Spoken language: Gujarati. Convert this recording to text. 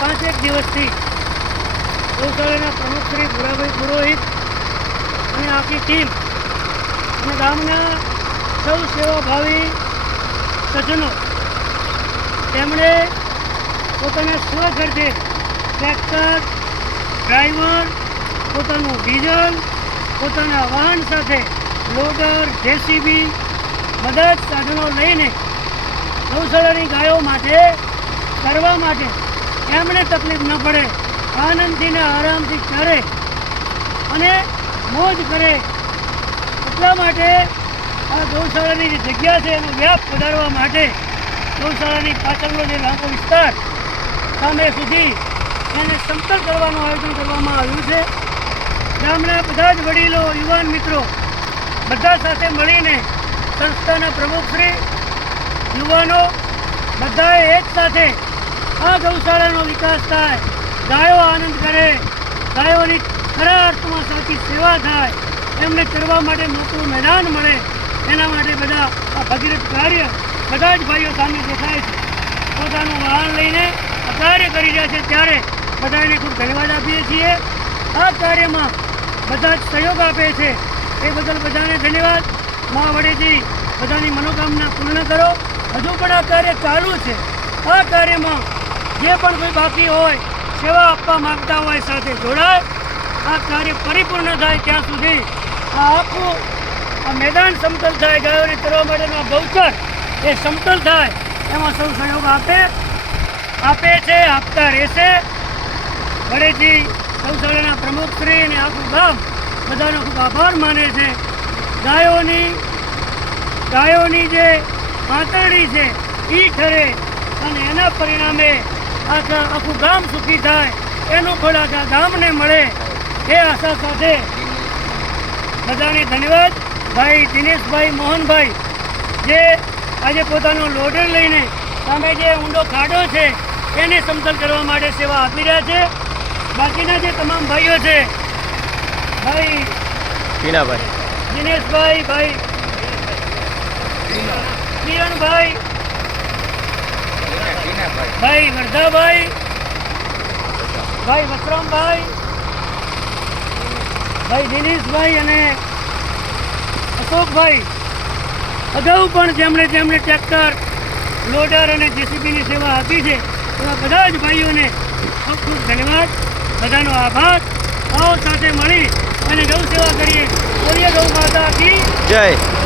પાંચેક દિવસથી ગૌશાળાના પ્રમુખ શ્રી ભુરાભાઈ પુરોહિત અને આખી ટીમ અને ગામના સૌ સેવાભાવી સજ્જનો તેમણે પોતાના સ્વખર્ચે ટ્રેક્ટર, ડ્રાઈવર, પોતાનું ડીઝલ, પોતાના વાહન સાથે લોડર, જેસીબી બધા જ સાધનો લઈને ગૌશાળાની ગાયો માટે કરવા માટે એમણે તકલીફ ન પડે, આનંદથી ને આરામથી કરે અને મોજ કરે એટલા માટે આ ગૌશાળાની જે જગ્યા છે એનો વ્યાપ વધારવા માટે ગૌશાળાની પાછળનો જે લાંબો વિસ્તાર સામે સુધી એને સમતલ કરવાનું આયોજન કરવામાં આવ્યું છે. ગામના બધા જ વડીલો, યુવાન મિત્રો બધા સાથે મળીને સંસ્થાના પ્રમુખશ્રી, યુવાનો બધાએ એક સાથે આ ગૌશાળાનો વિકાસ થાય, ગાયો આનંદ કરે, ગાયોની ખરા અર્થમાં સાચી સેવા થાય, એમને કરવા માટે મોટું મેદાન મળે એના માટે બધા આ ભગીરથ કાર્ય બધા જ ભાઈઓ સામે દેખાય છે. પોતાનું વાહન લઈને આ કાર્ય કરી રહ્યા છે ત્યારે બધાને ખૂબ ધન્યવાદ આપીએ છીએ. આ કાર્યમાં બધા જ સહયોગ આપે છે એ બદલ બધાને ધન્યવાદ. મા વડેથી બધાની મનોકામના પૂર્ણ કરો. હજુ પણ આ કાર્ય ચાલુ છે. આ કાર્યમાં જે પણ કોઈ બાકી હોય, સેવા આપવા માગતા હોય સાથે જોડાય. આ કાર્ય પરિપૂર્ણ થાય ત્યાં સુધી આ આખું આ મેદાન સમતલ થાય, ગાયોને ચરવા માટેનો ગૌચર એ સમતલ થાય એમાં સૌ સહયોગ આપે છે, આપતા રહેશે. વડેથી ગૌશાળાના પ્રમુખશ્રી અને આખું ગામ બધાનો ખૂબ આભાર માને છે. ગાયોની જે આંતરડી છે એ ઠરે અને એના પરિણામે આખું ગામ સુખી થાય એનું ફળ આખા ગામને મળે એ આશા સાથે બધાને ધન્યવાદ. ભાઈ દિનેશભાઈ, મોહનભાઈ જે આજે પોતાનો લોડર લઈને સામે જે ઊંડો ખાડો છે એને સમતલ કરવા માટે સેવા આપી રહ્યા છે. બાકીના જે તમામ ભાઈઓ છે, ભાઈ ટીનાભાઈ, દિનેશભાઈ, ભાઈ કિરણભાઈ, ભાઈ વર્ધાભાઈ, ભાઈ વસરામભાઈ, ભાઈ દિનેશભાઈ અને અશોકભાઈ અગાઉ પણ જેમણે ટ્રેક્ટર, લોડર અને જેસીબીની સેવા આપી છે એવા બધા જ ભાઈઓને ખૂબ ખૂબ ધન્યવાદ, બધાનો આભાર. આવો સાથે મળી અને ગૌ સેવા કરીએ. બોલીએ ગૌ માતા કી જય.